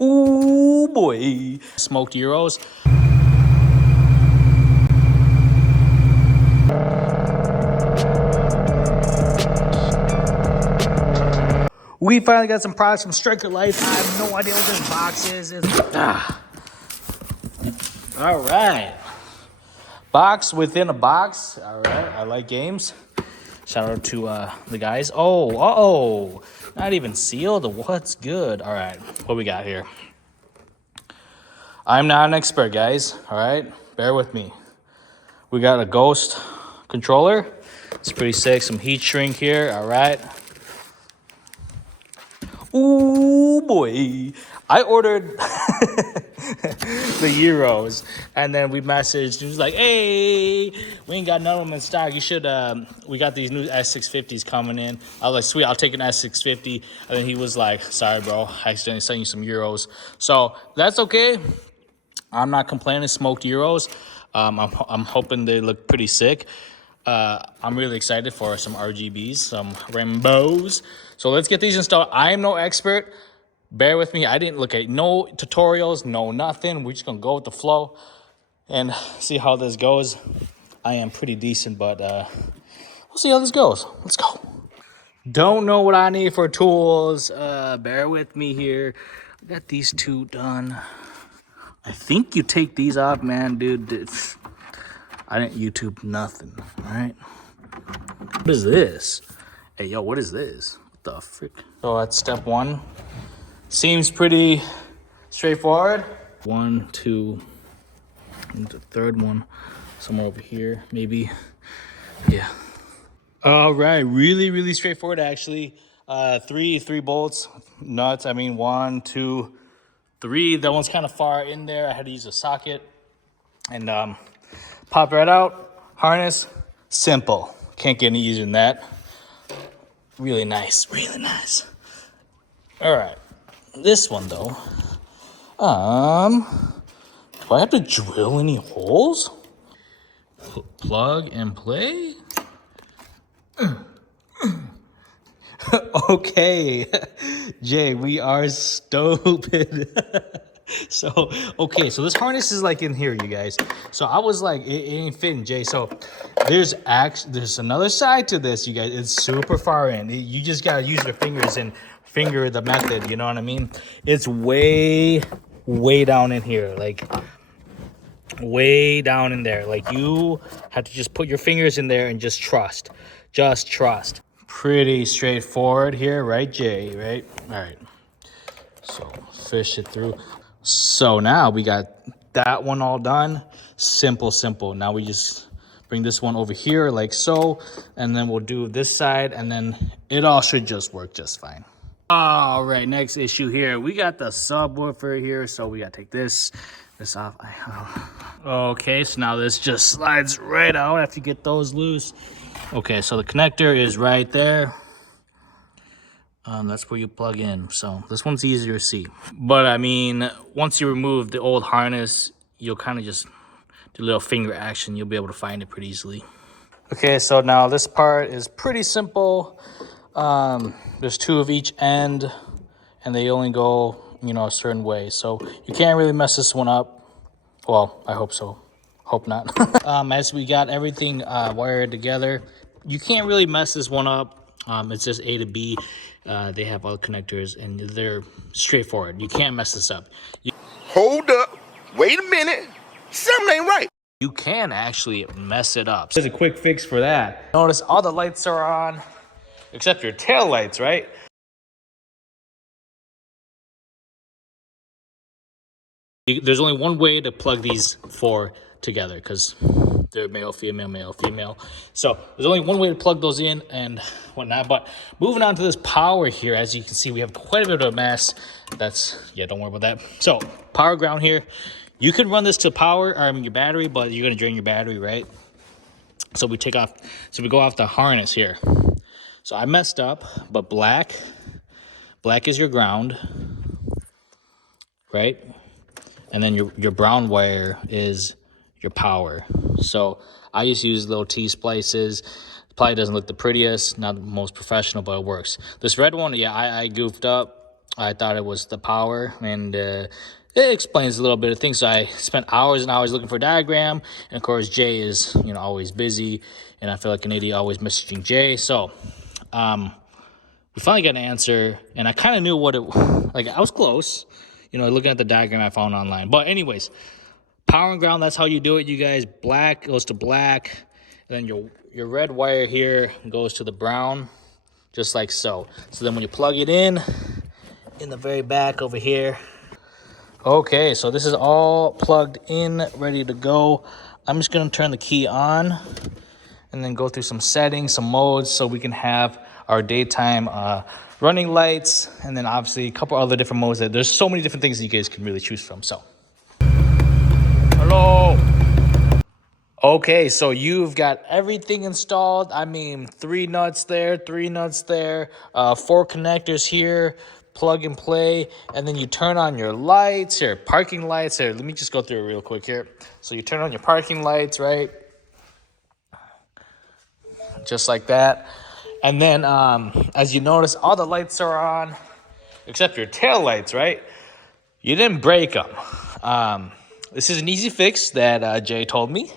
Ooh, boy. Smoked Euros. We finally got some products from Striker Life. I have no idea what this box is. All right. Box within a box. All right. I like games. Shout out to the guys. Oh, not even sealed. What's good? All right. What we got here? I'm not an expert, guys. All right. Bear with me. We got a Ghost controller. It's pretty sick. Some heat shrink here. All right. Ooh, boy. I ordered the Euros, and then we messaged. He was like, hey, we ain't got none of them in stock. You should, we got these new S650s coming in. I was like, sweet, I'll take an S650. And then he was like, sorry, bro, I accidentally sent you some Euros. So that's okay. I'm not complaining. Smoked Euros. I'm hoping they look pretty sick. I'm really excited for some RGBs, some rainbows. So let's get these installed. I am no expert. Bear with me. I didn't look at no tutorials, no nothing. We're just going to go with the flow and see how this goes. I am pretty decent, but we'll see how this goes. Let's go. Don't know what I need for tools. Bear with me here. I got these two done. I think you take these off, man, dude. I didn't YouTube nothing, all right? What is this? Hey, yo, what is this? What the frick? So that's step one. Seems pretty straightforward. 1, 2, and the third one somewhere over here, maybe. Yeah. All right, really straightforward, actually. Three bolts, nuts. I mean, 1, 2, 3. That one's kind of far in there. I had to use a socket. And pop right out. Harness, simple. Can't get any easier than that. Really nice, really nice. All right, this one though. Do I have to drill any holes? Plug and play? Okay, Jay, we are stupid. So, okay, so this harness is like in here, you guys. So I was like, it ain't fitting, Jay. So there's another side to this, you guys. It's super far in. You just gotta use your fingers and finger the method, you know what I mean? It's way down in here, like way down in there. Like you have to just put your fingers in there and just trust. Just trust. Pretty straightforward here, right, Jay? Right? All right. So fish it through. So now we got that one all done. Simple. Now we just bring this one over here like so, and then we'll do this side, and then it all should just work just fine. All right, next issue here. We got the subwoofer here, so we gotta take this off. Okay, so now this just slides right out after you get those loose. Okay, so the connector is right there. That's where you plug in. So this one's easier to see. But I mean, once you remove the old harness, you'll kind of just do a little finger action. You'll be able to find it pretty easily. Okay, so now this part is pretty simple. There's 2 of each end, and they only go, you know, a certain way. So you can't really mess this one up. Well, I hope so. Hope not. As we got everything wired together, you can't really mess this one up. It's just A to B. They have all the connectors, and they're straightforward. You can't mess this up. Hold up. Wait a minute. Something ain't right. You can actually mess it up. There's a quick fix for that. Notice all the lights are on, except your tail lights, right? There's only one way to plug these 4 together, because they're male, female. So there's only one way to plug those in and whatnot. But moving on to this power here, as you can see, we have quite a bit of a mess. Yeah, don't worry about that. So power ground here. You can run this to power, your battery, but you're gonna drain your battery, right? So we go off the harness here. So I messed up, but black is your ground, right? And then your brown wire is your power. So I just use little T-splices. Probably doesn't look the prettiest, not the most professional, but it works. This red one, yeah, I goofed up. I thought it was the power, and it explains a little bit of things. So I spent hours and hours looking for a diagram, and of course Jay is, you know, always busy, and I feel like an idiot always messaging Jay. So we finally got an answer, and I kind of knew what it, like I was close, you know, looking at the diagram I found online. But anyways, power and ground, that's how you do it, you guys. Black goes to black, and then your red wire here goes to the brown, just like so. So then when you plug it in the very back over here. Okay, so this is all plugged in, ready to go. I'm just gonna turn the key on and then go through some settings, some modes, so we can have our daytime running lights, and then obviously a couple other different modes. There's so many different things that you guys can really choose from. So, hello. Okay, so you've got everything installed. I mean, 3 nuts there, 4 connectors here, plug and play, and then you turn on your lights, your parking lights. Here, let me just go through it real quick here. So you turn on your parking lights, right? Just like that. And then, as you notice, all the lights are on, except your tail lights, right? You didn't break them. This is an easy fix that Jay told me.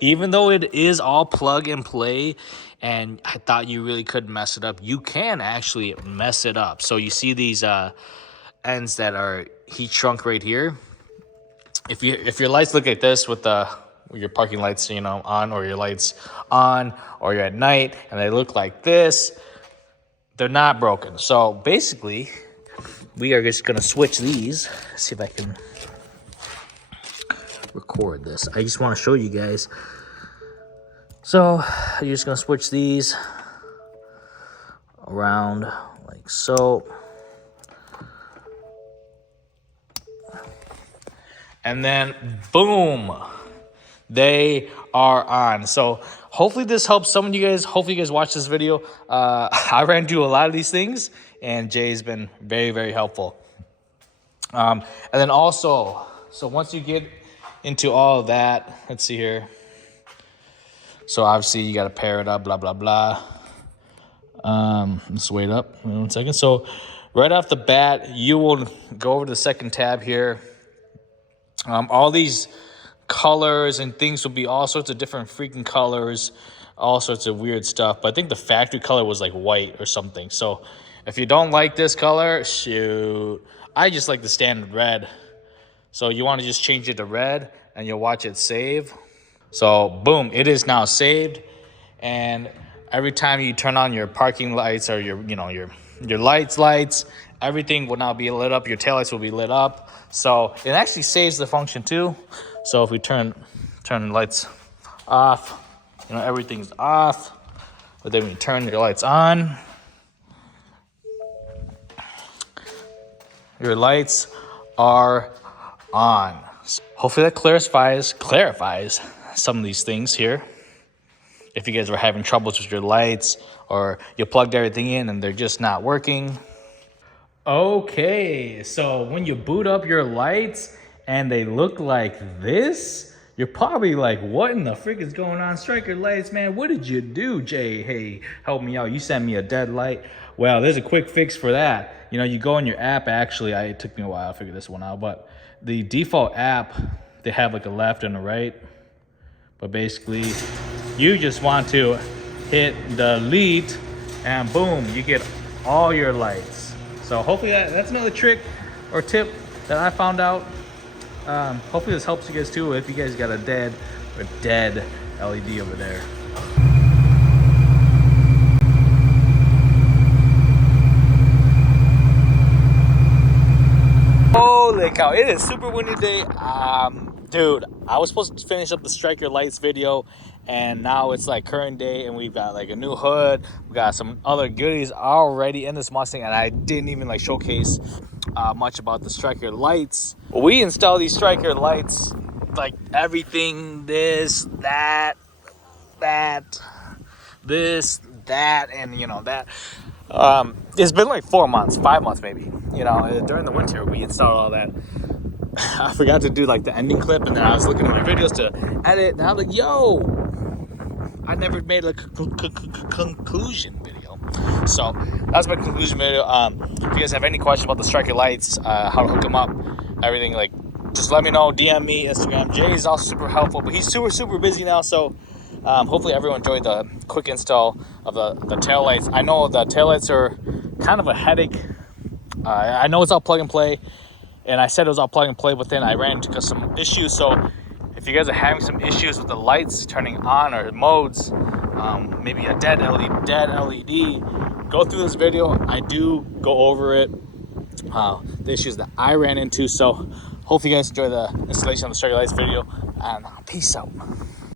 Even though it is all plug and play, and I thought you really couldn't mess it up, you can actually mess it up. So you see these ends that are heat shrunk right here. If your lights look like this with your parking lights, you know, on, or your lights on, or you're at night and they look like this, they're not broken. So basically, we are just gonna switch these. Let's see if I can record this. I just want to show you guys. So you're just gonna switch these around like so, and then boom, they are on. So hopefully this helps some of you guys. Hopefully you guys watch this video. I ran into a lot of these things, and Jay's been very, very helpful. And then also, so once you get into all of that, let's see here. So obviously you got to pair it up, blah, blah, blah. Let's wait up 1 second. So right off the bat, you will go over to the second tab here. All these colors and things will be all sorts of different freaking colors, all sorts of weird stuff. But I think the factory color was like white or something. So if you don't like this color, shoot. I just like the standard red. So you want to just change it to red, and you'll watch it save. So boom, it is now saved. And every time you turn on your parking lights or your lights, everything will now be lit up. Your taillights will be lit up. So it actually saves the function too. So if we turn the lights off, you know, everything's off. But then when you turn your lights on, your lights are on. Hopefully that clarifies some of these things here. If you guys were having troubles with your lights, or you plugged everything in and they're just not working. Okay, so when you boot up your lights and they look like this, you're probably like, what in the frick is going on? Striker Lights, man, what did you do, Jay? Hey, help me out. You sent me a dead light. Well, there's a quick fix for that. You know, you go in your app, actually, it took me a while to figure this one out, but the default app, they have like a left and a right. But basically, you just want to hit delete, and boom, you get all your lights. So hopefully that's another trick or tip that I found out. Hopefully this helps you guys too if you guys got a dead LED over there. Holy cow, it is super windy today. Dude, I was supposed to finish up the Striker Lights video, and now it's like current day, and we've got like a new hood. We got some other goodies already in this Mustang, and I didn't even like showcase much about the Striker Lights. We install these Striker Lights, like everything, this, that, this, that, and you know that. It's been like 4 months, 5 months maybe. You know, during the winter we installed all that. I forgot to do like the ending clip, and then I was looking at my videos to edit, and I was like, yo, I never made a conclusion video. So that's my conclusion video. If you guys have any questions about the striker lights, how to hook them up, everything, like, just let me know. DM me, Instagram. Jay is also super helpful, but he's super busy now. So hopefully everyone enjoyed the quick install of the tail lights. I know the tail lights are kind of a headache. I know it's all plug and play, and I said it was all plug and play, but then I ran into some issues. So if you guys are having some issues with the lights turning on or modes, maybe a dead LED, go through this video. I do go over it, the issues that I ran into. So hopefully you guys enjoy the installation of the striker lights video, and peace out.